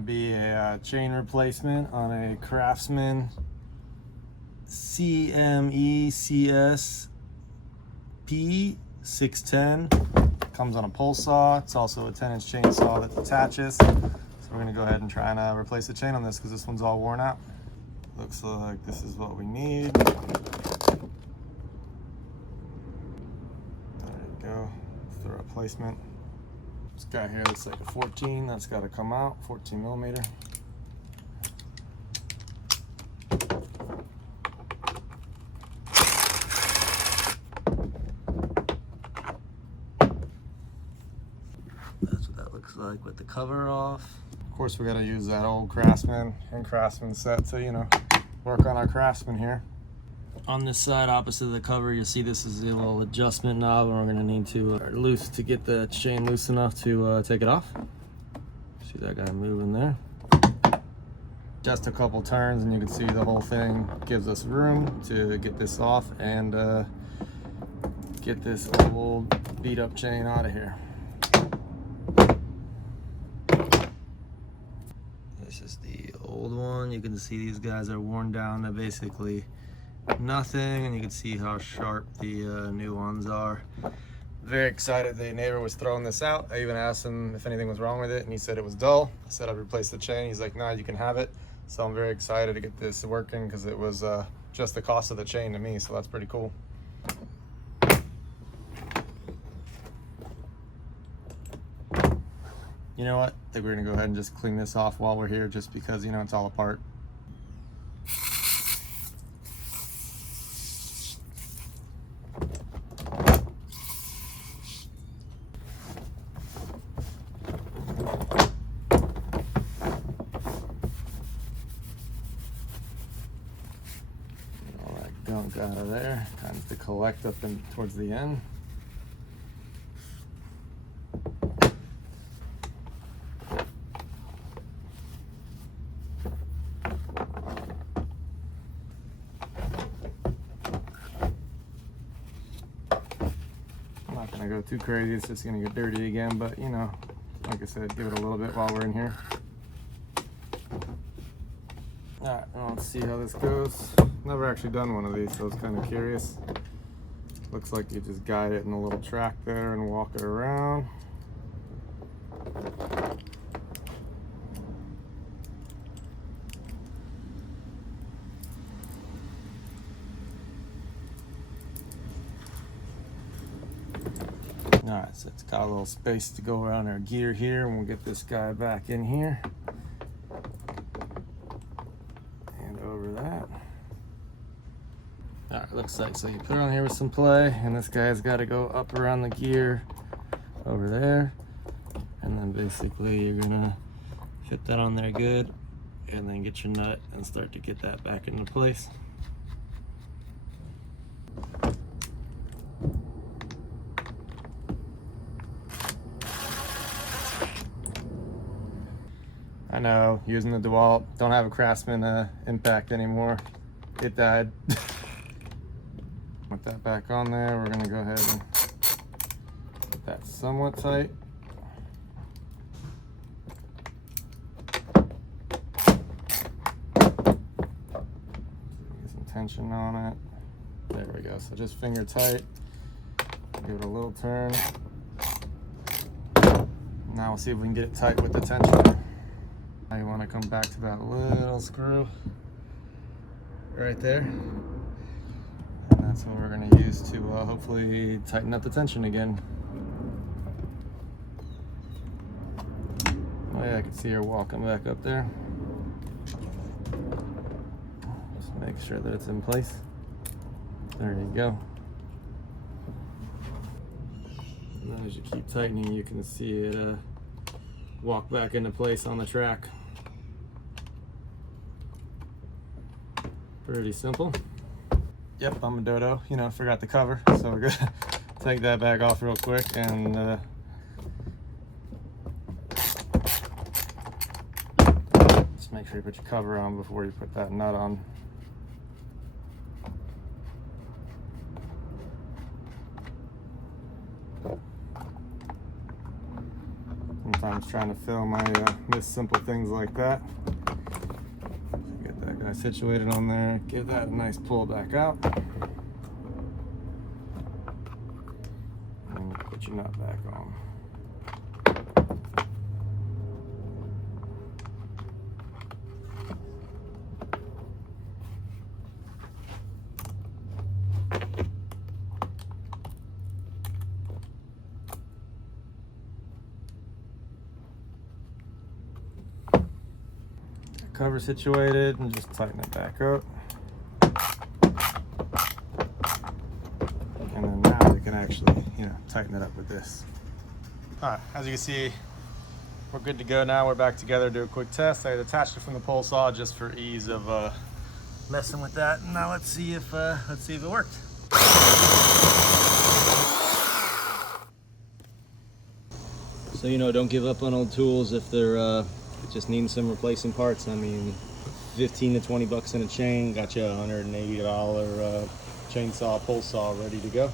to be a chain replacement on a Craftsman CME P610. Comes on a pole saw. It's also a 10-inch chainsaw that attaches. So we're going to go ahead and try and replace the chain on this because this one's all worn out. Looks like this is what we need. There you go. It's the replacement. This guy here looks like a 14. That's got to come out. 14 millimeter. That's what that looks like with the cover off. Of course, we got to use that old Craftsman and Craftsman set to, you know, work on our Craftsman here. On this side, opposite of the cover, you'll see this is a little adjustment knob, and we're going to need to get the chain loose enough to take it off. See that guy moving there. Just a couple turns, and you can see the whole thing gives us room to get this off and get this old beat-up chain out of here. This is the old one. You can see these guys are worn down to basically nothing, and you can see how sharp the new ones are. Very excited the neighbor was throwing this out. I even asked him if anything was wrong with it, and he said it was dull. I said I'd replace the chain. He's like, no, you can have it. So I'm very excited to get this working because it was just the cost of the chain to me, so that's pretty cool. You know what? I think we're gonna go ahead and just clean this off while we're here, just because, you know, it's all apart. All that gunk out of there, kind of to collect up in towards the end. Not gonna go too crazy, it's just gonna get dirty again, but you know, like I said, give it a little bit while we're in here. Alright, let's see how this goes. Never actually done one of these, so I was kind of curious. Looks like you just guide it in a little track there and walk it around. Alright, so it's got a little space to go around our gear here, and we'll get this guy back in here. And over that. Alright, looks like, so you put it on here with some play, and this guy's got to go up around the gear over there. And then basically you're going to fit that on there good, and then get your nut and start to get that back into place. I know, using the DeWalt, don't have a Craftsman impact anymore. It died. Put that back on there. We're gonna go ahead and get that somewhat tight. Get some tension on it. There we go. So just finger tight. Give it a little turn. Now we'll see if we can get it tight with the tensioner. Now you want to come back to that little screw right there, and that's what we're going to use to hopefully tighten up the tension again. Oh yeah, I can see her walking back up there. Just make sure that it's in place. There you go. And then as you keep tightening, you can see it walk back into place on the track. Pretty simple. Yep, I'm a dodo. You know, forgot the cover, so we're gonna take that back off real quick and just make sure you put your cover on before you put that nut on. sometimes trying to film, I miss simple things like that. Get that guy situated on there, give that a nice pull back out. And put your nut back on. Cover situated, and just tighten it back up. And then now we can actually, tighten it up with this. All right, as you can see, we're good to go now. We're back together to do a quick test. I had attached it from the pole saw just for ease of messing with that. And now let's see if it worked. So don't give up on old tools if they're just needing some replacing parts. I mean, 15 to 20 bucks in a chain got you a $180 chainsaw, pole saw ready to go.